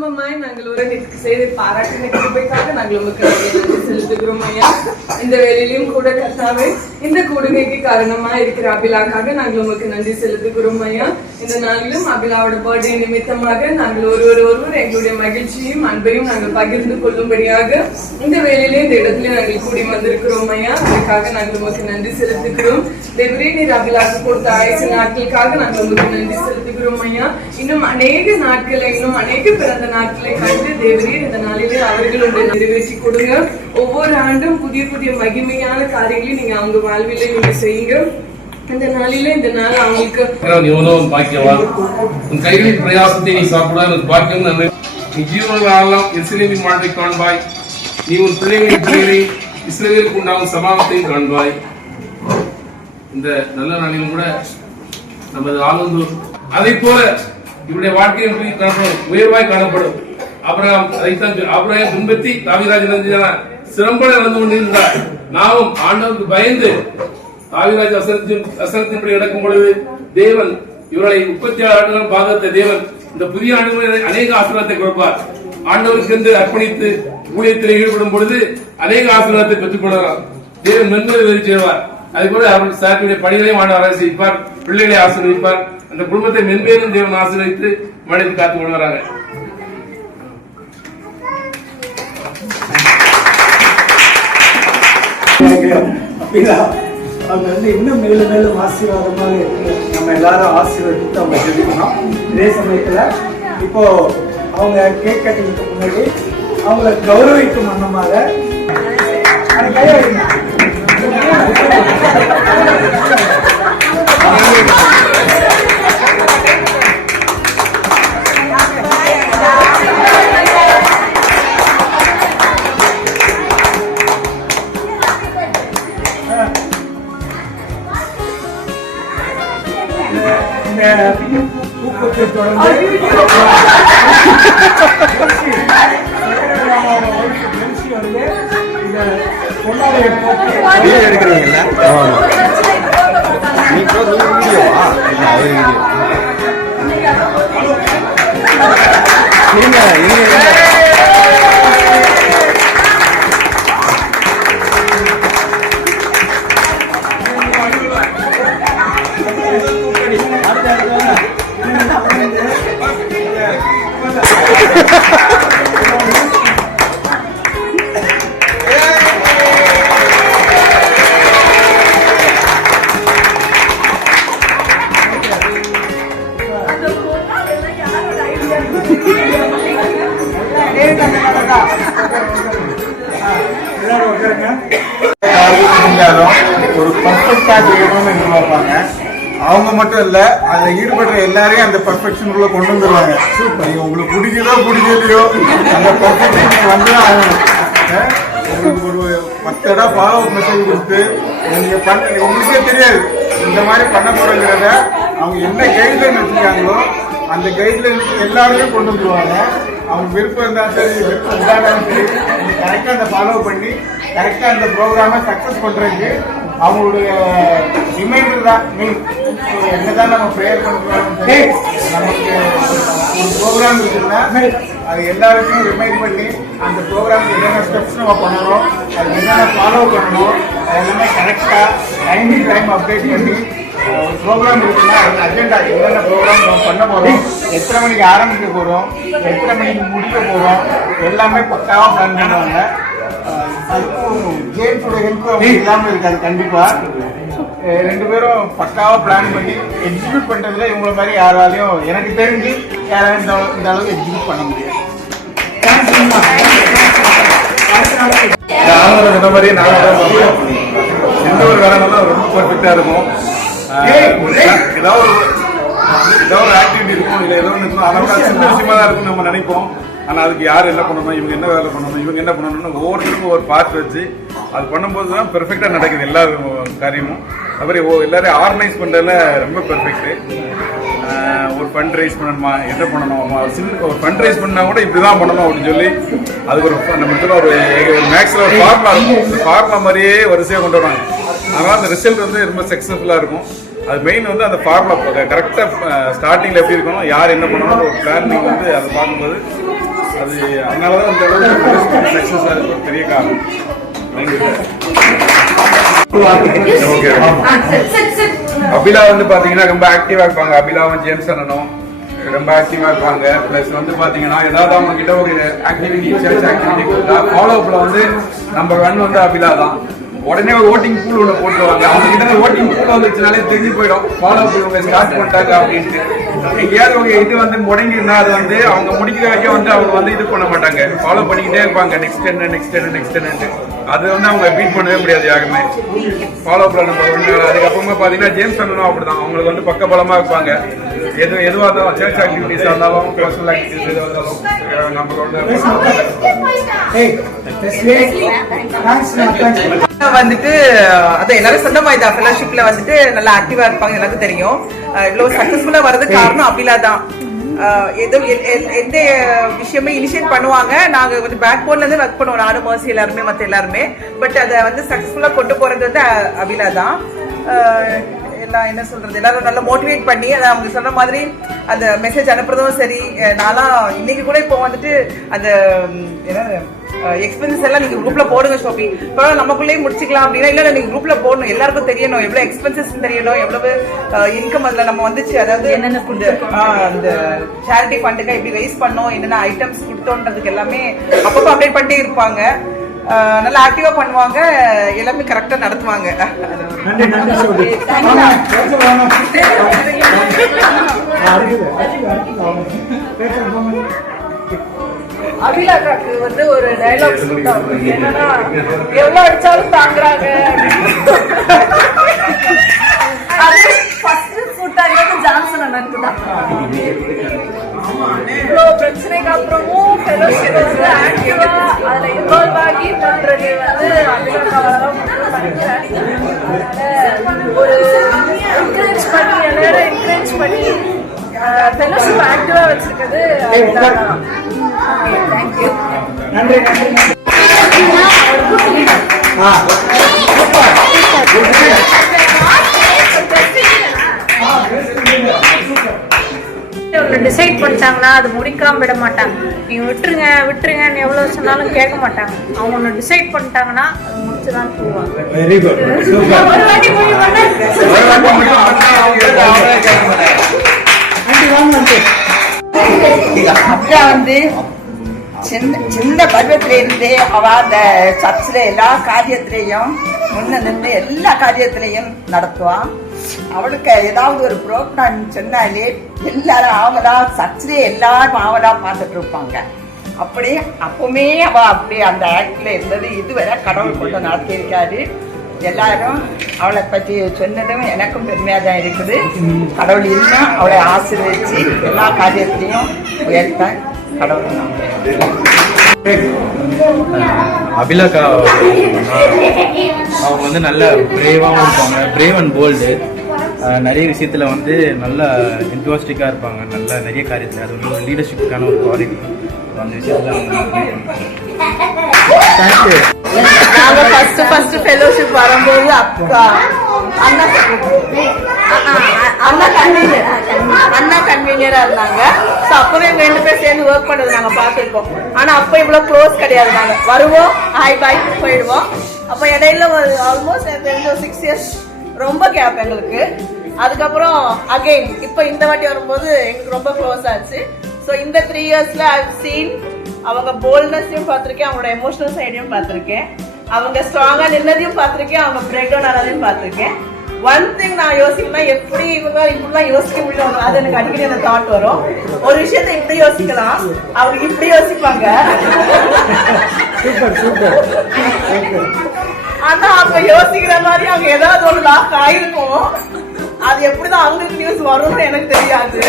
குடும்பமாய் நாங்கள் ஒரு செய்தி பாராட்டின கிருபைக்காக நாங்கள் உங்களுக்கு நன்றி செலுத்துகிறோம் ஐயா. இந்த வேலையிலும் கூட கர்த்தாவே இந்த கூடுகைக்கு காரணமா இருக்கிற அபிலாக்காக நாங்கள் உங்களுக்கு நன்றி செலுத்துகிறோம் ஐயா. இந்த நாளிலும் அபிலாவோட பர்த்டே நிமித்தமாக நாங்கள் ஒருவர் எங்களுடைய மகிழ்ச்சியும் அன்பையும் நாங்கள் பகிர்ந்து கொள்ளும்படியாக இந்த வேலையிலே இந்த இடத்துல நாங்கள் கூடி வந்திருக்கிறோம் ஐயா. அதுக்காக நாங்கள் உங்களுக்கு நன்றி செலுத்துகிறோம். தேவரே நீர் அபிலாக்கு கொடுத்த ஆயுசு நாட்களுக்காக நாங்கள் உங்களுக்கு நன்றி செலுத்துகிறோம் ஐயா. இன்னும் அநேக நாட்களை இன்னும் அநேக பிறந்த நாட்களை கண்டு தேவரே இந்த நாளிலே அவர்களுடைய நிறைவேற்றி கொடுங்க. ஒவ்வொரு ஆண்டும் புதிய புதிய மகிமையான காரியங்களையும் நீங்க அவங்க வாழ்விலே நீங்க செய்யுங்க. இந்த நாளிலே இந்த நாள் அவங்களுக்கு பாக்கியவான் உன் கைகளின் பிரயாசத்தை நீ சாப்பிடாத பாக்கியம் நன்மை நீ ஜீவனெல்லாம் இஸ்ரவேலின் வாழ்வை காண்பாய். நீ உன் பிள்ளைகளின் பிள்ளைகளை இஸ்ரவேலுக்கு உண்டாகும் சமாதத்தையும் காண்பாய். இந்த நல்ல நாளிலும் கூட நமது ஆனந்தூர் அதை போல இவருடைய வாழ்க்கையின் உயர்வாய் காணப்படும். அபிரகாம் துன்பத்தி தாவீது சிறம்பட நடந்து கொண்டிருந்தார். நாமும் ஆண்டவருக்கு பயந்து தாவீது வசனத்தின்படி நடக்கும் பொழுது தேவன் இவர்களை 36 ஆண்டுகள் பாதத்த தேவன் இந்த புதிய ஆண்டுகளில் அநேக ஆசீர்வாதத்தை கொடுப்பார். ஆண்டவருக்கு என்று அர்ப்பணித்து ஊழியத்தில் ஈடுபடும் பொழுது அநேக ஆசீர்வாதத்தை பெற்றுக் கொள்ளலாம். தேவன் மென்மேலும் செய்வார். அதுபோல அவர் சார்புடைய பணிகளையும் ஆண்டவர் ஆசீர்வதிப்பார், பிள்ளைகளை ஆசீர்வதிப்பார். அந்த குடும்பத்தை மென்மேலும் தேவன் ஆசீர்வதித்து மனிதன் காத்துக் கொள்வாராங்க. அவங்க இன்னும் மேலும் மேலும் ஆசீர்வாதமாக இருக்கு. நம்ம எல்லாரும் ஆசீர்வதித்து அவங்க ஜெபிக்கணும். இதே சமயத்துல இப்போ அவங்க கேக் கட்டிங்க்கு முன்னாடி அவங்களை கௌரவிக்கும் வண்ணமாக ஊக்கத்தை தொடர்ந்து ஒரு பர்ஃபெக்டா செய்யணும்னு எதிர்பார்ப்பாங்க. அவங்க மட்டும் இல்ல, அதுல ஈடுபடுற எல்லாரையும் அந்த பர்ஃபெக்ஷன் உள்ள கொண்டு வந்துருவாங்க. நீங்க உங்களுக்கு பிடிக்குதோ பிடிக்கலையோ அந்த பர்ஃபெக்ஷன் வந்து உங்களுக்கு ஒரு 10 இடம் ஃபாலோ மெசேஜ் கொடுத்து நீங்க உங்களுக்கே தெரியாது இந்த மாதிரி பண்ண போறங்கிறத அவங்க என்ன கைட்லைன் வச்சிருக்காங்களோ அந்த கைட்லைன் எல்லாருமே கொண்டு வந்துருவாங்க. அவங்க விருப்பம் இருந்தாலும் சரி, விருப்பம் இருந்தாலும் சரி, கரெக்டா அந்த ஃபாலோ பண்ணி கரெக்டா அந்த ப்ரோக்ராமை சக்சஸ் பண்றதுக்கு அவங்களுடைய ரிமைண்டர் தான் மெயின். என்னதான் நம்ம ப்ரேயர் பண்றோம், நமக்கு ஒரு ப்ரோக்ராம் இருக்குன்னா அது எல்லாருக்கும் ரிமைண்ட் பண்ணி அந்த ப்ரோக்ராம் என்னென்ன ஸ்டெப்ஸ் நம்ம பண்ணணும், அது என்னென்ன ஃபாலோ பண்ணணும், அதெல்லாமே கரெக்டா டைம் அப்டேட் பண்ணி ஒரு ப்ரோக்ராம் இருக்குன்னா அந்த அஜெண்டா என்னென்ன ப்ரோக்ராம் நம்ம பண்ண போறோம், எத்தனை மணிக்கு ஆரம்பிக்க போறோம், எத்தனை மணிக்கு முடிக்க போறோம், எல்லாமே பக்காவா பிளான் பண்ணுவாங்க. அதுக்கும் ஜேம்ஸோட ஹெல்ப் இல்லாம இருக்காது. கண்டிப்பா 2 பேரும் பக்காவா பிளான் பண்ணி எக்ஸிக்யூட் பண்றதுல இவங்கள மாதிரி யாராலையும் எனக்கு தெரிஞ்சு யாராலும் இந்த அளவுக்கு எக்ஸிக்யூட் பண்ண முடியாது. இந்த மாதிரி எந்த ஒரு வேலைனாலும் ரொம்ப பர்ஃபெக்டா இருக்கும். ஏதாவது ஒரு ஆக்டிவிட்டி இருக்கும், இல்லை ஏதோ ஒன்று இருக்கும், அதோட சின்ன விஷயமா தான் இருக்கும் நம்ம நினைப்போம். ஆனால் அதுக்கு யார் என்ன பண்ணணும், இவங்க என்ன வேலை பண்ணணும், இவங்க என்ன பண்ணணும்னு ஒவ்வொருத்தருக்கும் ஒரு பார்ட் வச்சு அது பண்ணும்போது தான் பெர்ஃபெக்டாக நடக்குது எல்லா காரியமும். அது மாதிரி எல்லாரையும் ஆர்கனைஸ் பண்ணுறதுல ரொம்ப பெர்ஃபெக்ட்டு. ஒரு ஃபண்ட் ரைஸ் பண்ணணுமா, என்ன பண்ணணும், ஒரு ஃபண்ட் ரைஸ் பண்ணா கூட இப்படி தான் பண்ணணும் அப்படின்னு சொல்லி அதுக்கு ஒரு நம்ம ஒரு மேக்ஸில் ஒரு ஃபார்முலா இருக்கும். இந்த ஃபார்முலா மாதிரியே வரிசையாக கொண்டு வராங்க. அதனால் அந்த ரிசல்ட் வந்து ரொம்ப சக்ஸஸ்ஃபுல்லாக இருக்கும். அது மெயின் வந்து அந்த ஃபார்முலா கரெக்டாக ஸ்டார்டிங்கில் எப்படி இருக்கணும், யார் என்ன பண்ணணும் ஒரு பிளானிங் வந்து அதை பார்க்கும்போது அது அதனாலதான் இந்த அளவுக்கு சக்சஸ் ஆகுது ஒரு பெரிய காரணம். ஓகே. அபிலா வந்து பாத்தீங்கன்னா ரொம்ப ஆக்டிவா இருப்பாங்க. அபிலாவும் ஜேம்ஸ் அண்ணனும் ரொம்ப ஆக்டிவா இருப்பாங்க. பிளஸ் வந்து பாத்தீங்கன்னா ஏதாவது அவங்க கிட்ட ஒரு ஆக்டிவிட்டி சர்ச் ஆக்டிவிட்டி கொடுத்தா ஃபாலோ அப்ல வந்து நம்பர் 1 வந்து அபிலா தான். உடனே ஒரு ஓட்டிங் பூல் ஒன்று போட்டுருவாங்க. அவங்க கிட்ட ஓட்டிங் பூல் வந்துச்சுனாலே தெரிஞ்சு போயிடும் ஃபாலோ அப் இவங்க ஸ்டார்ட் பண்ணிட்டாங்க அப்படின்ட்டு. எங்கேயாவது ஒரு இது வந்து முடங்கிருந்தா அது வந்து அவங்க முடிக்கிற வரைக்கும் வந்து அவங்க வந்து இது பண்ண மாட்டாங்க, ஃபாலோ பண்ணிக்கிட்டே இருப்பாங்க. நெக்ஸ்ட் என்ன அது வந்து அவங்க பீட் பண்ணவே முடியாது யாருமே. ஃபாலோ அப்ல நம்ம வந்து அதுக்கப்புறமா பாத்தீங்கன்னா ஜேம்ஸ் அண்ணனும் அப்படிதான். அவங்களுக்கு வந்து பக்கபலமா இருப்பாங்க. எதுவாக இருந்தாலும் சர்ச் ஆக்டிவிட்டிஸ் இருந்தாலும் பர்சனல் ஆக்டிவிட்டிஸ் எதுவாக இருந்தாலும் நம்ம வந்துட்டு அது எல்லாரும் சொந்தமா இதா ஃபெலோஷிப்ல வந்துட்டு நல்லா ஆக்டிவா இருப்பாங்க. எல்லாருக்கும் தெரியும். இவ்வளவு சக்சஸ்ஃபுல்லா வர்றதுக்கு காரணம் அபிலா தான். எந்த விஷயமே இனிஷியேட் பண்ணுவாங்க. நாங்க வந்து பேக் போன்ல இருந்து ஒர்க் பண்ணுவோம், நானும் மர்சி எல்லாருமே மத்த எல்லாருமே. பட் அதை வந்து சக்சஸ்ஃபுல்லா கொண்டு போறது வந்து அபிலா தான். எல்லாம் என்ன சொல்றது, எல்லாரும் நல்லா மோட்டிவேட் பண்ணி அதை அவங்க சொன்ன மாதிரி அந்த மெசேஜ் அனுப்புறதும் சரி. நான்லாம் இன்னைக்கு கூட இப்போ வந்துட்டு அந்த என்ன எக்ஸ்பென்சஸ் எல்லாம் நீங்க குரூப்ல போடுங்க ஷோபி, நமக்குள்ளேயே முடிச்சுக்கலாம் அப்படின்னா இல்ல நீங்க குரூப்ல போடணும். எல்லாருக்கும் தெரியணும் எவ்வளவு எக்ஸ்பென்சஸ் தெரியணும், எவ்வளவு இன்கம் அதுல நம்ம வந்துச்சு, அதாவது அந்த சேரிட்டி ஃபண்டுக்கு எப்படி ரைஸ் பண்ணோம், என்னென்ன ஐட்டம்ஸ் கொடுத்தோன்றதுக்கு எல்லாமே அப்பப்போ அப்டேட் பண்ணிட்டே இருப்பாங்க. நல்லா ஆக்டிவா பண்ணுவாங்க, எல்லாமே கரெக்டா நடத்துவாங்க. அபிலாக்காக்கு வந்து ஒரு டைலாக் சொல்லிட்டாங்க, என்னன்னா எவ்வளவு அடிச்சாலும் தாங்குறாங்க. அது ஃபர்ஸ்ட் சூட்டாங்க ஜான்சன் அண்ணனுக்கு தான். இவ்வளவு பிரச்சனைக்கு அப்புறமும் ஃபெலோஷிப் வந்து ஆக்டிவா அதுல இன்வால்வ் ஆகி பண்றது வந்து அபிலாக்காவெல்லாம் ஒரு என்கரேஜ் பண்ணி எல்லாரும் என்கரேஜ் பண்ணி ஃபெலோஷிப் ஆக்டிவா வச்சிருக்கிறது அபிலாக்கா. தேங்க்யூ. டிசைட் பண்ணிட்டாங்கன்னா அது முடிக்காம விட மாட்டாங்க. நீங்க விட்டுருங்க விட்டுருங்கன்னு எவ்வளவு சொன்னாலும் கேட்க மாட்டாங்க. அவங்க ஒன்று டிசைட் பண்ணிட்டாங்கன்னா அது முடிச்சுதான் போவாங்க. Very good. அப்புறம் வந்து சின்ன பருவத்துல இருந்தே அவ அந்த சர்ச்சில் எல்லா காரியத்திலையும் முன்ன நின்று எல்லா காரியத்திலையும் நடத்துவான். அவளுக்கு ஏதாவது ஒரு ப்ரோக்ராம் சொன்னாலே எல்லாரும் ஆவலா சர்ச்சிலே எல்லாரும் ஆவலா பார்த்துட்டு இருப்பாங்க. அப்படி அப்பவுமே அவ அப்படி அந்த ஆக்ட்ல இருந்தது. இதுவரை கடவுள் கொண்டு நடத்தியிருக்காரு. எல்லாரும் அவளை பற்றி சொன்னதும் எனக்கும் பெருமையாக தான் இருக்குது. கடவுள் இன்னும் அவளை ஆசீர்வதிச்சு எல்லா காரியத்திலையும் உயர்த்த கடவுள். அபிலாக்கா அவங்க வந்து நல்ல பிரேவாகவும் இருப்பாங்க, பிரேவ் அண்ட் போல்டு. நிறைய விஷயத்துல வந்து நல்ல என்துவாஸ்டிக்காக இருப்பாங்க, நல்ல நிறைய காரியத்தில். அது வந்து ஒரு லீடர்ஷிப்புக்கான ஒரு குவாலிட்டி. அந்த விஷயத்துல அவங்க நாங்க ஃபர்ஸ்ட் ஃபெலோஷிப் வரும்போது அண்ணா கன்வீனியரா இருந்தாங்க. ஸோ அப்பவே 2 பேர் சேர்ந்து ஒர்க் பண்ணது நாங்க பார்த்துருக்கோம். ஆனா அப்ப இவ்வளவு க்ளோஸ் கிடையாது. நாங்க வருவோம், ஹாய் பாய் போயிடுவோம். அப்ப இடையில ஒரு ஆல்மோஸ்ட் 6 years ரொம்ப கேப் எங்களுக்கு. அதுக்கப்புறம் அகைன் இப்ப இந்த வாட்டி வரும்போது எங்களுக்கு ரொம்ப க்ளோஸ் ஆச்சு. ஸோ இந்த 3 yearsல I've seen அவங்க போல்ட்னஸையும் பார்த்திருக்கேன், அவங்களோட எமோஷனல் சைடையும் பார்த்திருக்கேன், அவங்க ஸ்ட்ராங்கா நின்னதையும் பார்த்திருக்கேன், அவங்க பிரேக் டவுன் ஆனதையும் பார்த்திருக்கேன். ஒன் திங் நான் யோசிக்கணும், எப்படி இவங்க இப்படிலாம் யோசிக்க முடியும், அது எனக்கு அடிக்கடி அந்த தாட் வரும். ஒரு விஷயத்த இப்படி யோசிக்கலாம், அவங்க இப்படி யோசிப்பாங்க. ஆனா அவங்க யோசிக்கிற மாதிரி அவங்க ஏதாவது ஒரு லாக் ஆயிருக்கும். அது எப்படிதான் அவங்களுக்கு நியூஸ் வரும்னு எனக்கு தெரியாது.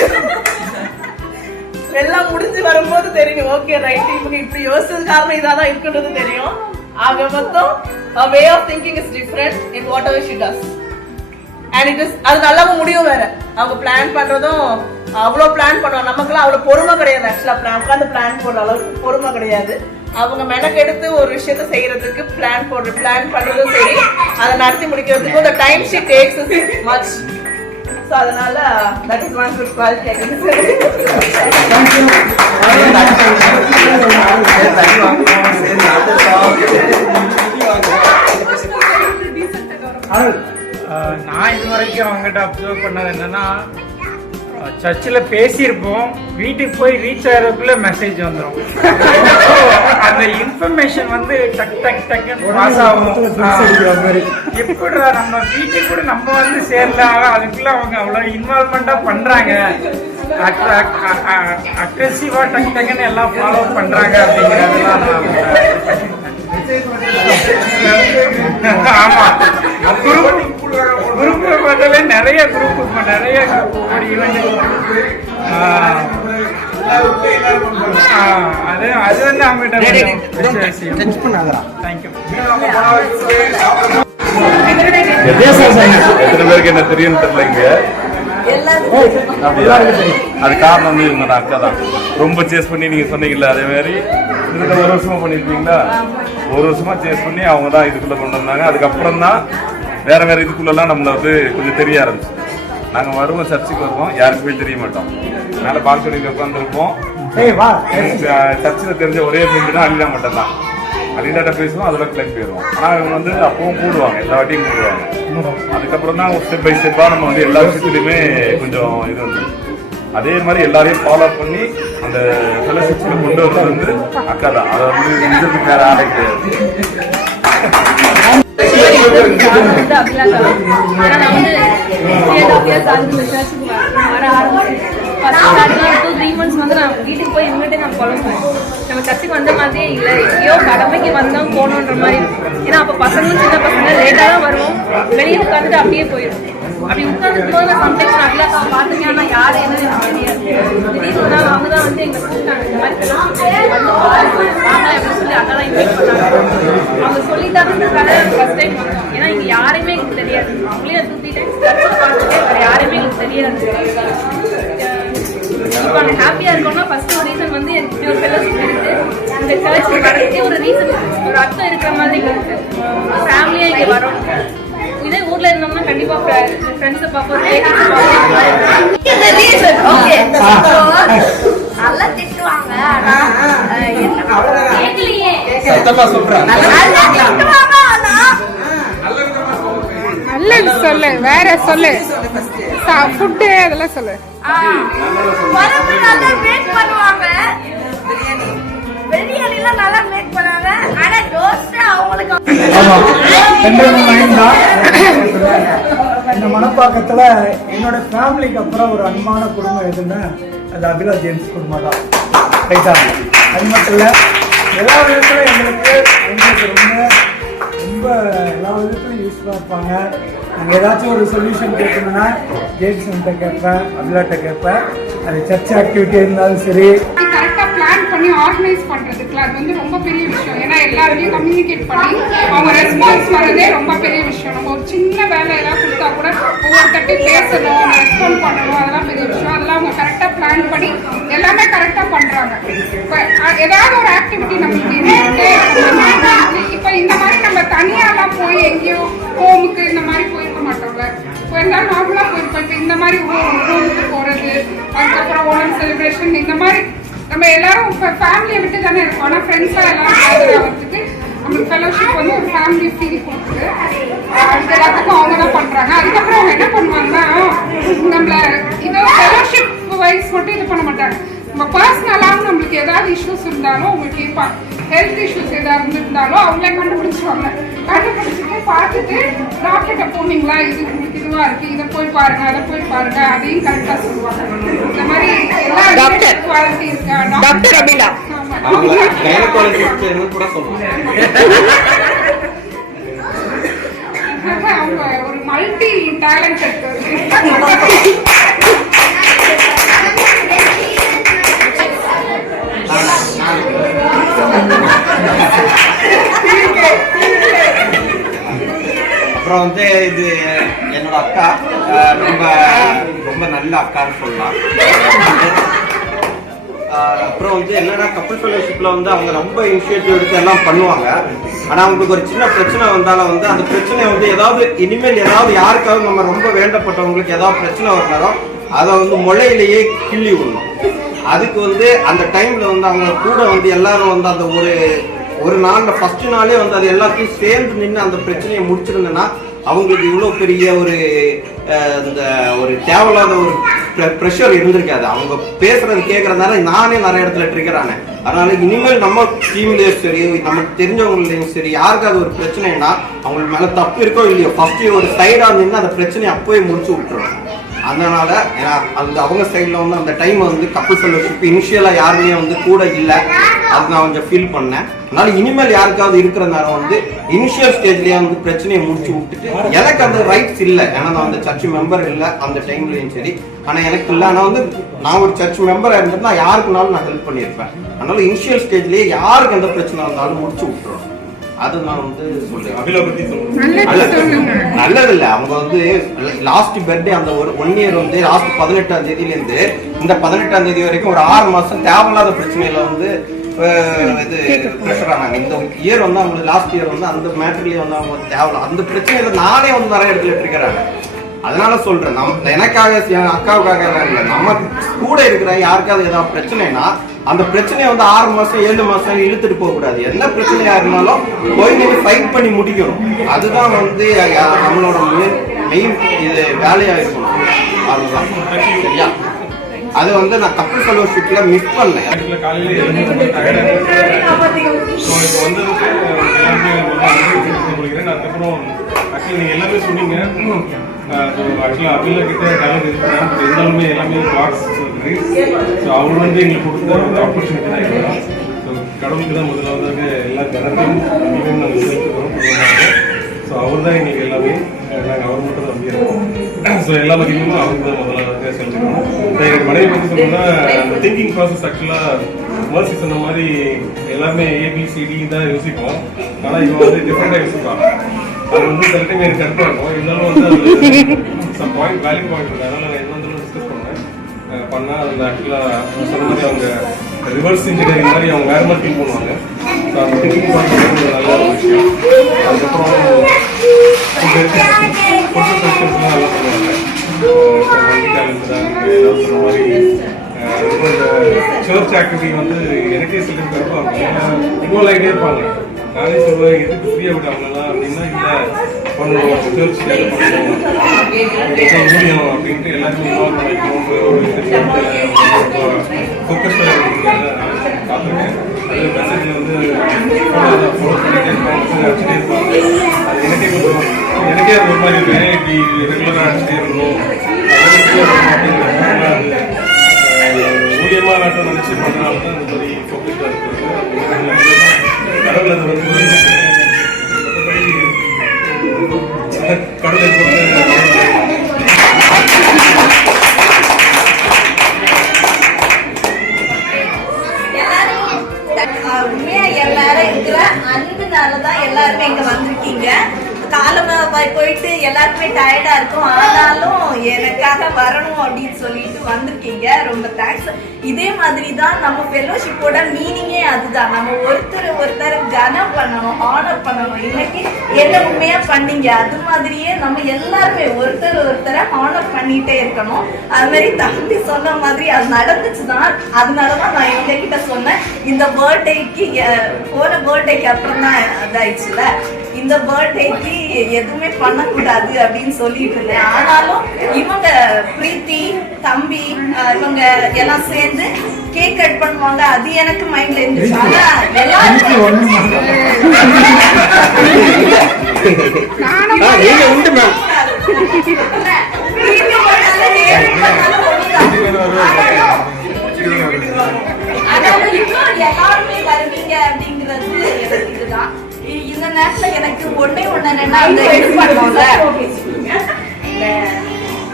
எல்லாம் முடிஞ்சு வரும்போது தெரியும், ஓகே ரைட் இவங்க இப்படி யோசிச்சது காரணம் இதாதான் இருக்குன்றது தெரியும். ஆக மொத்தம் way of thinking is different in whatever she does. And it is அது நல்லாவும் முடியும் வேற. அவங்க பிளான் பண்றதும் அவ்வளவு பிளான் பண்ணுவாங்க. நமக்குலாம் அவ்வளவு பொறுமை கிடையாது. ஆக்சுவலா உட்காந்து பிளான் போடுற அளவுக்கு பொறுமை கிடையாது. அவங்க மெனக்கெடுத்து ஒரு விஷயத்த செய்யறதுக்கு பிளான் பண்றதும் சரி, அதை நடத்தி முடிக்கிறதுக்கு the time she takes is much. So அதனால that is one good quality I can say. நான் இது வரைக்கும் அவங்ககிட்ட அப்சர்வ் பண்ணது என்னன்னா, சர்ச்சில் பேசியிருப்போம், வீட்டுக்கு போய் ரீச் ஆகிறதுக்குள்ள மெசேஜ் வந்துடும். அந்த இன்ஃபர்மேஷன் வந்து டக் டக் டக்குன்னு பாஸ் ஆகும். எப்படிடா நம்ம வீட்டுக்கு கூட நம்ம வந்து சேரல, அதுக்குள்ள அவங்க அவ்வளோ இன்வால்மெண்டா பண்றாங்க, அக்ரெசிவா டக் டக்குன்னு எல்லாம் ஃபாலோ பண்றாங்க அப்படிங்கிறதெல்லாம் ஆமா. குரூப் பார்த்தாலே நிறைய குரூப் ஒரு ஈவெண்ட் அது வந்து அவங்ககிட்ட தேங்க்யூ. எத்தனை பேருக்கு என்ன தெரியும் தெரியலங்க. அது காரணம் வந்து இவங்க அக்கா தான். ரொம்ப சேஸ் பண்ணி நீங்க சொன்னீங்கல்ல, அதே மாதிரி இதுல 1 வருஷமா பண்ணிருப்பீங்களா, 1 வருஷமா சேஸ் பண்ணி அவங்க தான் இதுக்குள்ள கொண்டு வந்தாங்க. அதுக்கப்புறம் தான் வேற இதுக்குள்ளெல்லாம் நம்மள வந்து கொஞ்சம் தெரிய ஆரம்பிச்சு. நாங்க வருவோம், சர்ச்சுக்கு வருவோம், யாருக்குமே தெரிய மாட்டோம். அதனால பால்கனியில் உட்காந்துருப்போம். சர்ச்சில் தெரிஞ்ச ஒரே ஃப்ரெண்டு தான் அலிலா மட்டும் தான். அலிலாட்ட பேசுவோம், அதோட கிளம்பி போயிடுவோம். ஆனால் இவங்க வந்து அப்பவும் கூடுவாங்க, எல்லா வாட்டியும் கூடுவாங்க. அதுக்கப்புறம் தான் ஸ்டெப் பை ஸ்டெப்பா நம்ம வந்து எல்லா விஷயத்துலையுமே கொஞ்சம் இது வந்து அதே மாதிரி எல்லாரையும் ஃபாலோ பண்ணி அந்த ஃபெலோஷிப்ல கொண்டு வர்றது வந்து அக்கா தான். அதை வந்து நிஜத்துக்கு வேற ஆளே கிடையாது. வீட்டுக்கு போய் இவங்ககிட்ட நான் ஃபாலோ பண்ணேன். நம்ம சர்ச்சுக்கு வந்த மாதிரியே இல்லை, எங்கேயோ கடமைக்கு வந்தோம் போகணுன்ற மாதிரி இருக்கும். ஏன்னா அப்போ பசங்களும் சின்ன பசங்க லேட்டாக தான் வருவோம், வெளியே உட்காந்துட்டு அப்படியே போயிடும். அப்படி உட்காந்துக்கும் போது நான் சம்டைம்ஸ் நல்லா பார்த்துக்கேன், ஆனால் யார் என்ன எனக்கு தெரியாது. திடீர்னு ஒரு நாள் அவங்க தான் வந்து எங்களை கூப்பிட்டாங்க, இந்த மாதிரி வந்து வாங்க அப்படின்னு சொல்லி அதெல்லாம் இன்வைட் பண்ணாங்க. அவங்க சொல்லிட்டாங்கன்றதுக்காக ஃபர்ஸ்ட் டைம் வந்தோம். ஏன்னா இங்கே யாரையுமே எங்களுக்கு தெரியாது. அவங்களே 2-3 டைம்ஸ் சர்ச்சில் பார்த்துட்டு வேறு யாரையுமே எங்களுக்கு தெரியாது. இப்போ நான் ஹாப்பியா இருக்கோம்னா ஃபர்ஸ்ட் ஒரு ரீசன் வந்து எனக்கு ஒரு ஃபெலோஷிப் இருக்கு. இந்த சர்ச்சுக்கு வரதுக்கே ஒரு ரீசன், ஒரு அர்த்தம் இருக்கிற மாதிரி இருக்கு. ஃபேமிலியா இங்கே வரோம். இதே ஊர்ல இருந்தோம்னா கண்டிப்பா ஃப்ரெண்ட்ஸை பார்ப்போம், நல்லா திட்டுவாங்க. நல்லது சொல்லு, வேற சொல்லு, ஃபுட்டு அதெல்லாம் சொல்லு. நல்லா மேக் பண்ணுவாங்க, பிரியாணிலாம் நல்லா மேக் பண்ணுவாங்க. ஆனா தோசை அவங்களுக்கு இந்த மனப்பாக்கத்துல என்னோட ஃபேமிலிக்கு அப்புறம் ஒரு அன்பான குடும்பம் எதுன்னா அது அபிலா ஜேம்ஸ் குடும்பம் தான். ரைட்டா? அது மட்டும் இல்லை, எல்லா விதத்துலையும் எங்களுக்கு ரொம்ப எல்லா விதத்துலையும் யூஸ்ஃபுல்லாக இருப்பாங்க. நாங்கள் ஏதாச்சும் ஒரு சொல்யூஷன் கேட்கணும்னா ஜேம்ஸ்கிட்ட கேட்பேன், அபிலாட்ட கேட்பேன். அது சர்ச் ஆக்டிவிட்டி இருந்தாலும் சரி, கரெக்டாக பிளான் பண்ணி ஆர்கனைஸ் பண்ணுறதுக்குல அது வந்து ரொம்ப பெரிய விஷயம். ஏன்னா எல்லாருடையும் கம்யூனிகேட் பண்ணி அவங்க ரெஸ்பான்ஸ் வரதே ரொம்ப பெரிய விஷயம். நம்ம ஒரு சின்ன வேலை ஏதாவது கொடுத்தா கூட ஒவ்வொருத்தட்டையும் பேசணும், ரெஸ்பாண்ட் பண்ணணும், அதெல்லாம் பெரிய விஷயம். அதெல்லாம் அவங்க கரெக்டாக பிளான் பண்ணி எல்லாமே கரெக்டாக பண்ணுறாங்க. இப்போ ஏதாவது ஒரு ஆக்டிவிட்டி நம்மளுக்கு இப்போ இந்த மாதிரி நம்ம தனியாலாம் போய் எங்கேயோ ஹோமுக்கு இந்த மாதிரி போயிருக்க மாட்டோம்ல. போயிருந்தாலும் நார்மலாக போயிருப்போம். இப்போ இந்த மாதிரி ஹோமுக்கு போகிறது, அதுக்கப்புறம் ஓணம் செலிப்ரேஷன், இந்த மாதிரி நம்ம எல்லாரும் இப்போ ஃபேமிலியை விட்டு தானே இருக்கோம். ஆனால் ஃப்ரெண்ட்ஸாக எல்லாரும் ஆகிறதுக்கு நம்மளுக்கு ஃபெலோஷிப் வந்து ஒரு ஃபேமிலி ஃபீல் கொடுக்குது. அது எல்லாத்துக்கும் அவங்க தான் பண்ணுறாங்க. அதுக்கப்புறம் அவங்க என்ன பண்ணுவாங்கன்னா, நம்மளை இதோ ஃபெலோஷிப் வைஸ் மட்டும் இது பண்ண மாட்டாங்க. நம்ம பர்சனலாகவும் நம்மளுக்கு ஏதாவது இஷ்யூஸ் இருந்தாலும் அவங்க கேட்பாங்க. ஹெல்த் இஷ்யூஸ் ஏதாவது இருந்திருந்தாலும் அவங்களே கண்டுபிடிச்சிருவாங்க. கண்டுபிடிச்சிட்டு பார்த்துட்டு டாக்டர்கிட்ட போனீங்களா, இது உங்களுக்கு இதுவாக இருக்குது, இதை போய் பாருங்க, அதை போய் பாருங்க, அதையும் கரெக்டாக சொல்லுவாங்க. இந்த மாதிரி எல்லா குவாலிட்டி இருக்கா டாக்டர் அப்படின்னா அவங்க ஒரு மல்டி டேலண்டட். அப்புறம் வந்து இது என்னோட அக்கா, ரொம்ப ரொம்ப நல்ல அக்கான்னு சொல்லலாம். அப்புறம் வந்து என்னன்னா கப்புள் ஃபெலோஷிப்ல வந்து அவங்க ரொம்ப இனிஷியேட்டிவ் எடுத்து எல்லாம் பண்ணுவாங்க. ஆனா அவங்களுக்கு ஒரு சின்ன பிரச்சனை வந்தாலும் வந்து அந்த பிரச்சனையை வந்து ஏதாவது இனிமேல் ஏதாவது யாருக்காவது நம்ம ரொம்ப வேண்டப்பட்டவங்களுக்கு ஏதாவது பிரச்சனை வரனாலும் அதை வந்து முளையிலேயே கிள்ளி விடணும். அதுக்கு வந்து அந்த டைம்ல வந்து அவங்க கூட வந்து எல்லாரும் வந்து அந்த ஒரு நாள்ல ஃபர்ஸ்ட் நாளே வந்து அது எல்லாத்தையும் சேர்ந்து நின்று அந்த பிரச்சனையை முடிச்சிருந்தேன்னா அவங்களுக்கு இவ்வளவு பெரிய இந்த ஒரு தேவையில்லாத ஒரு ப்ரெஷர் இருந்திருக்காது. அவங்க பேசுறது கேட்கறதுனால நானே நிறைய இடத்துல ட்ரிகர் ஆனேன். அதனால இனிமேல் நம்ம டீம்லயும் சரி, நமக்கு தெரிஞ்சவங்களையும் சரி, யாருக்காவது ஒரு பிரச்சனைனா அவங்களுக்கு மேல தப்பு இருக்கோ இல்லையோ ஃபர்ஸ்ட் ஒரு சைடா நின்று அந்த பிரச்சனையை அப்பவே முடிச்சு விட்டுருவோம். அதனால அந்த அவங்க சைட்ல வந்து அந்த டைம் வந்து கப்புள் ஃபெலோஷிப் இனிஷியலா யாருமே வந்து கூட இல்லை, அது நான் கொஞ்சம் ஃபீல் பண்ணேன். அதனால இனிமேல் யாருக்காவது இருக்கிற நேரம் வந்து இனிஷியல் ஸ்டேஜ்லயே வந்து பிரச்சனையை முடிச்சு விட்டுட்டு, எனக்கு அந்த ரைட்ஸ் இல்லை, ஏன்னா நான் அந்த சர்ச் மெம்பர் இல்லை அந்த டைம்லயும் சரி. ஆனா எனக்கு இல்லை, ஆனா வந்து நான் ஒரு சர்ச் மெம்பரா இருந்திருந்தா யாருக்குனாலும் நான் ஹெல்ப் பண்ணியிருப்பேன். அதனால இனிஷியல் ஸ்டேஜ்லயே யாருக்கு எந்த பிரச்சனை வந்தாலும் முடிச்சு விட்டுறோம். அது நான் வந்து சொல்றேன். நல்லது இல்ல, அவங்க வந்து லாஸ்ட் பர்த்டே அந்த ஒரு 1 இயர் வந்து லாஸ்ட் 18ஆம் தேதியில இருந்து இந்த 18ஆம் தேதி வரைக்கும் ஒரு 6 மாசம் தேவையில்லாத பிரச்சனையில வந்து இது ப்ரெஷர் ஆனாங்க. இந்த இயர் வந்து அவங்க லாஸ்ட் இயர் வந்து அந்த மேட்டர்லயே வந்து அவங்க தேவையில்ல அந்த பிரச்சனையில நானே வந்து நிறைய இடத்துல இருக்கிறாங்க. அதனால சொல்றேன், எனக்காக அக்காவுக்காக இல்லை, நம்ம கூட இருக்கிற யாருக்காவது ஏதாவது பிரச்சனைனா அந்த பிரச்சனையை வந்து 6 மாசம் 7 மாசம் இழுத்துட்டு போக கூடாது. என்ன பிரச்சனையா இருந்தாலும் போய் நீங்க ஃபைட் பண்ணி முடிக்கணும். அதுதான் வந்து நம்மளோட மெயின் இது வேலையா இருக்கணும். அதுதான் சரியா. அது வந்து நான் கப்புள் ஃபெலோஷிப்ல மிஸ் பண்ணேன். எல்லாமே சொன்னீங்க. அபிலா கிட்ட டேலண்ட் இருக்கு, இருந்தாலுமே எல்லாமே பாக்ஸ் அவர் வந்து எங்களுக்கு கொடுத்த ஆப்பர்ச்சுனிட்டி தான் இருக்கலாம். கடவுளுக்கு தான் முதலாவதாக எல்லா கனத்தையும் நாங்கள் செலுத்துக்கிறோம். ஸோ அவர் தான் எங்களுக்கு எல்லாமே, நாங்கள் அவர் மட்டும் தான் நம்பியிருக்கோம். ஸோ எல்லா மதியமும் அவருக்கு தான் முதலாவதாக செலுத்துக்கிறோம். எங்கள் மனைவி பற்றி சொல்லணும்னா அந்த திங்கிங் ப்ராசஸ் ஆக்சுவலாக மர்சி சொன்ன மாதிரி எல்லாமே ABCD தான் யோசிப்போம். ஆனால் இவன் வந்து டிஃப்ரெண்டாக யோசிப்பாங்க. அது வந்து சில டைம் எனக்கு கரெக்டாக இருக்கும். இருந்தாலும் வந்து அது சம் பாயிண்ட் வேல்யூ பாயிண்ட் இருக்குது. அதனால் நான் என்ன வந்து டிஸ்கஸ் பண்ணால் அந்த ஆக்சுவலாக சொன்ன மாதிரி அவங்க ரிவர்ஸ் இன்ஜினியரிங் மாதிரி அவங்க வேறு மாதிரி திங்க் பண்ணுவாங்க. ஸோ அந்த திங்கிங் பாயிண்ட் வந்து நல்ல ஒரு விஷயம். அதுக்கப்புறம் நல்லா பண்ணுவாங்க. ஏதாவது சொன்ன மாதிரி சர்ச் ஆக்டிவிட்டி வந்து எனக்கே சில கருப்பாக இருக்கும். இன்வால்வ் ஆகிட்டே இருப்பாங்க. நானே சொல்லுவேன், எதுக்கு ஃப்ரீயாக விட அவங்களெல்லாம் அப்படின்னா இல்லை பண்ணணும், சர்ச் பண்ணணும், முடியும் அப்படின்ட்டு எல்லாருமே இன்வால்வ் பண்ணிக்கணும். ஃபோக்கஸ்டாக பார்த்துருக்கேன். அது மெசேஜ் வந்து ஃபாலோ பண்ணிட்டே இருப்பாங்க, அடிச்சுட்டே இருப்பாங்க. அது எனக்கே அது ஒரு மாதிரி இருக்கேன், இப்படி ரெகுலராக அடிச்சுட்டே இருக்கணும் ஊழியமாக நாட்டம் நினச்சி பண்ணுறதுனால தான் இந்த மாதிரி ஃபோக்கஸ்டாக இருக்கிறது. கடவுள் அது வந்து கடவுளை உண்மையா எல்லாரும் இருக்கிற அன்புனாலதான் எல்லாருமே இங்க வந்திருக்கீங்க. காலமா போயிட்டு எல்லாருக்குமே டயர்டா இருக்கும், ஆனாலும் எனக்காக வரணும் அப்படின்னு சொல்லிட்டு வந்திருக்கீங்க. ரொம்ப தேங்க்ஸ். இதே மாதிரி தான் நம்ம ஃபெலோஷிப்போட மீனிங்கே அதுதான். நம்ம ஒருத்தர் கனம் பண்ணணும், ஹானர் பண்ணணும். இன்னைக்கு என்ன உண்மையா பண்ணீங்க, அது மாதிரியே நம்ம எல்லாருமே ஒருத்தரை ஹானர் பண்ணிட்டே இருக்கணும். அது மாதிரி தம்பி சொன்ன மாதிரி அது நடந்துச்சுதான். அதனாலதான் நான் இவங்க கிட்ட சொன்னேன், இந்த பர்த்டேக்கு போன பர்த்டேக்கு அப்புறம் தான் இதாயிடுச்சுல, இந்த பர்த்டேக்கு எதுவுமே பண்ணக்கூடாது அப்படின்னு சொல்லிட்டு இருந்தேன். ஆனாலும் இவங்க பிரீத்தி தம்பி இவங்க எல்லாம் சேர்ந்து கேக் கட் பண்ணுவாங்க. அது எனக்கு மைண்ட்ல இருந்துச்சு. ஆனா எல்லாரும் எல்லாருமே வருவீங்க அப்படிங்கிறது எனக்கு இதுதான். இந்த நேரத்துல எனக்கு ஒன்னே ஒண்ணு இது பண்ணோம்ல,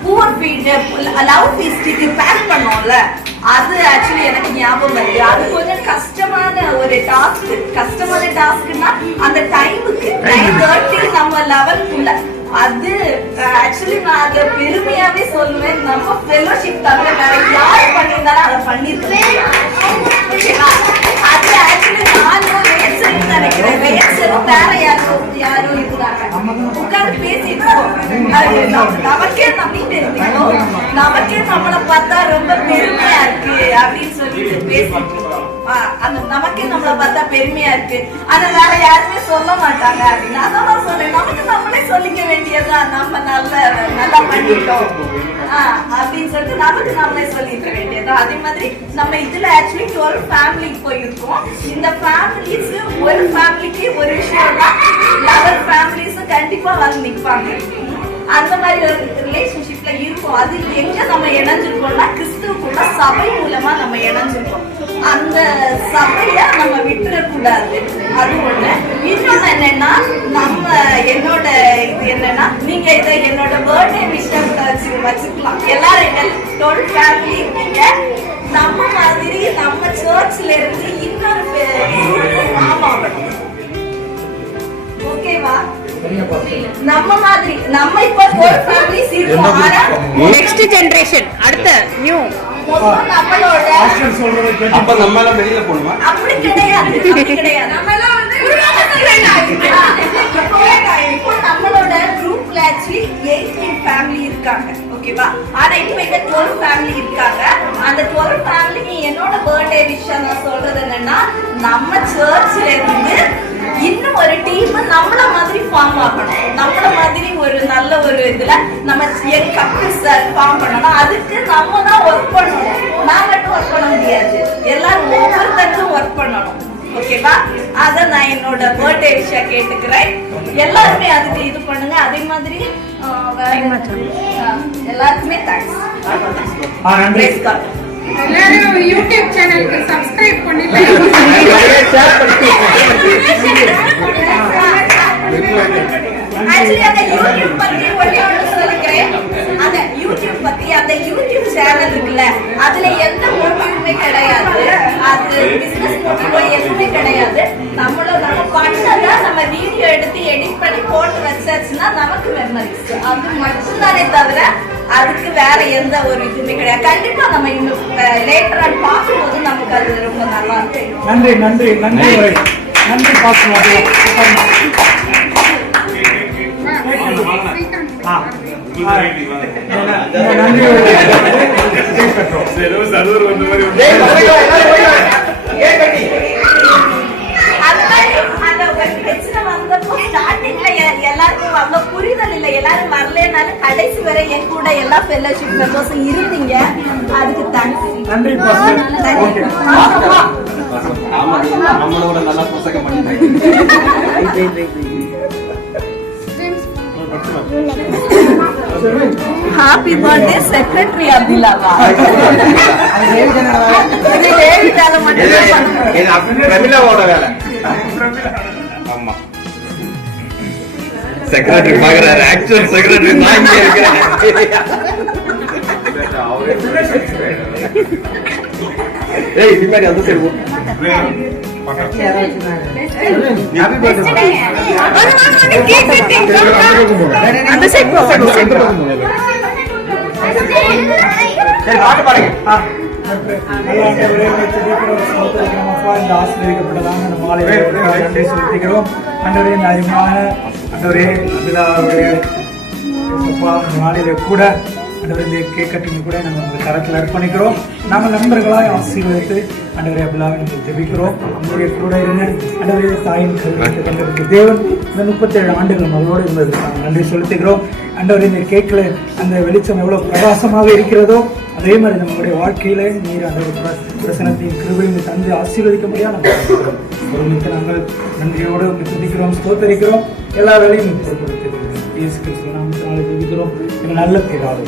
பூர் ஃபீட் லவ் ஃபீஸ்டுக்கு பேக் பண்ணோம்ல, அது ஆக்சுவலி எனக்கு ஞாபகம் வருது. அது கொஞ்சம் கஷ்டமான ஒரு டாஸ்க். கஷ்டமான டாஸ்க்னா அந்த டைமுக்கு 9:30 நம்ம லெவலுக்குள்ள அது ஆக்சுவலி நான் அதை பெருமையாவே சொல்லுவேன். நம்ம ஃபெலோஷிப் தவிர வேற யார் பண்ணியிருந்தாலும் அதை பண்ணிருக்கேன். அது ஆக்சுவலி நான் நினைக்கிறேன். நினைக்கிறேன். ரேச்சலும் வேற யாரோ இருக்கிறாங்க. உட்கார்ந்து பேசிட்டு இருக்கோம். அது நமக்கே நம்பிட்டு இருக்கோம். நமக்கே நம்மளை பார்த்தா ரொம்ப பெருமையா இருக்கு அப்படின்னு சொல்லிட்டு பேசிட்டு இருக்கோம். அந்த நமக்கே நம்மளை பார்த்தா பெருமையா இருக்கு. அத வேற யாருமே சொல்ல மாட்டாங்க அப்படின்னு. அதான் சொல்றேன், நமக்கு நம்மளே சொல்லிக்க வேண்டியதுதான். நம்ம நல்லா பண்ணிட்டோம் அப்படின்னு சொல்லிட்டு நமக்கு நம்மளே சொல்லிக்க வேண்டியதுதான். அதே மாதிரி நம்ம இதுல ஆக்சுவலி 12 ஃபேமிலிக்கு போயிருக்கோம். இந்த ஃபேமிலிஸ் ஒரு ஃபேமிலிக்கு ஒரு விஷயம் தான், 11 ஃபேமிலிஸும் கண்டிப்பா வந்து நிற்பாங்க. அந்த மாதிரி ஒரு ரிலேஷன்ஷிப்ல இருக்கும். அது எங்க நம்ம இணைஞ்சிருக்கோம்னா கிறிஸ்துவுக்குள்ள சபை மூலமா நம்ம இணைஞ்சிருக்கோம். அந்த சபைய நம்ம விட்டுறக்கூடாது. அது ஒண்ணு. இன்னொன்னு என்னன்னா, நம்ம என்னோட இது என்னன்னா, நீங்க இதை என்னோட பர்த்டே விஷயம் வச்சுக்கலாம். எல்லாரும் 12 ஃபேமிலி இருக்கீங்க. நம்ம மாதிரி நம்ம சர்ச்ல இருந்து இன்னொரு ஓகேவா? நம்ம மாதிரி நம்ம இப்ப ஒரு ஃபேமிலிஸ் இருக்கோம். ஆனா நெக்ஸ்ட் ஜெனரேஷன் அடுத்த நியூ நம்மளோட அப்ப நம்ம எல்லாம் வெளியில போகணுமா? அப்படி கிடையாது. நம்ம எல்லாம் வந்து இப்போ நம்மளோட குரூப்ல ஆக்சுவலி 18 ஃபேமிலி இருக்காங்க. ஓகேவா? ஆனா இப்ப இங்க 12 ஃபேமிலி இருக்காங்க. அந்த 12 ஃபேமிலி என்னோட பர்த்டே விஷயம் நான் சொல்றது என்னன்னா, நம்ம சர்ச்ல இருந்து இன்னும் ஒரு டீம் நம்மள மாதிரி ஃபார்ம் ஆகணும். நம்மள மாதிரி ஒரு நல்ல ஒரு இதுல நம்ம யங் கப்பிள்ஸ் ஃபார்ம் பண்ணணும். அதுக்கு நம்ம தான் ஒர்க் பண்ணணும். நான் மட்டும் ஒர்க் பண்ண முடியாது. எல்லாரும் ஒவ்வொருத்தரும் ஒர்க் பண்ணணும். ஓகேவா? அத நான் என்னோட பர்த்டே விஷயம் கேட்டுக்கிறேன். எல்லாருமே அதுக்கு இது பண்ணுங்க. அதே மாதிரி எல்லாருக்குமே தேங்க்ஸ். எல்லாரும் யூடியூப் சேனலுக்கு சப்ஸ்கிரைப் பண்ணிட்டு ஆக்சுவலி அந்த யூடியூப் பத்தி ஒண்ணு சொல்லிக்கிறேன். அந்த யூடியூப் பத்தி அந்த யூடியூப் சேனல் இருக்குல்ல, அதுல எந்த மோட்டிவுமே கிடையாது. அது பிசினஸ் மோட்டிவோ எதுவுமே கிடையாது. நம்ம பண்ணதா நம்ம வீடியோ எடுத்து எடிட் பண்ணி போட்டு வச்சாச்சுன்னா நமக்கு மெமரிஸ். அது மட்டும்தானே தவிர அதுக்கு வேற எந்த ஒரு இதுவுமே கிடையாது. கண்டிப்பா நம்ம இன்னும் லேட்டர் ஆன் பார்க்கும்போது நமக்கு அது ரொம்ப நல்லா இருக்கும். நன்றி நன்றி நன்றி நன்றி பாஸ்டர். எல்லாருக்கும் அவ்வளவு புரிதல் இல்லை. எல்லாரும் வரலனாலும் கடைசி வரை என் கூட எல்லா ஃபெல்லோஷிப் மெம்பர்ஸும் இருந்தீங்க. அதுக்கு தேங்க்ஸ். நன்றி பாஸ்டர். நம்மளோட நல்லா புத்தகம் பண்ணிட்டாங்க. ஹாப்பி பர்த்டே செக்ரட்டரி அபிலாவா. பிரமிளாவோட வேலை. ஆமா, செக்ரட்டரி பாக்குறாரு. ஆக்சுவல் செக்ரட்டரி நான் இங்க இருக்கிறேன். ஏய் இது அந்த சைடு அந்த சைடு போ. சரி பாட்டு பாருங்க. இந்த ஆசிரியப்பட்டதாங்க இந்த மாலை நன்றி செலுத்துகிறோம். அன்றவரே இந்த அறிமுகமான அன்றவரே அபிலாவுடைய மாலையில கூட அன்றவரே இந்த கேக் கட்டிங் கூட நம்ம உங்கள் கரத்தில் அர்ப்பணிக்கிறோம். நாங்கள் நண்பர்களாக ஆசீர்வதித்து அன்றவரே அபிலாவை நம்ம ஜெபிக்கிறோம். நம்முடைய கூட இருந்த அன்றவரே தாயின் கல்விக்கு கண்டிருக்க தேவன் இந்த 37 ஆண்டுகள் மகளோடு இருந்ததுக்கு நன்றி செலுத்துகிறோம். அன்றவரே இந்த கேட்கல அந்த வெளிச்சம் எவ்வளவு பிரகாசமாக இருக்கிறதோ அதே மாதிரி நம்மளுடைய வாழ்க்கையில நீர் அந்த பிரசனத்தையும் கிருபையும் தந்து ஆசீர்வதிக்க முடியாது. நாங்கள் நன்றியோடு துதிக்கிறோம், ஸ்தோத்தரிக்கிறோம். எல்லா வேலையும் இயேசு கிறிஸ்துவின் நாமத்தினாலே ஜெபிக்கிறோம் எங்கள் நல்ல பிதாவே.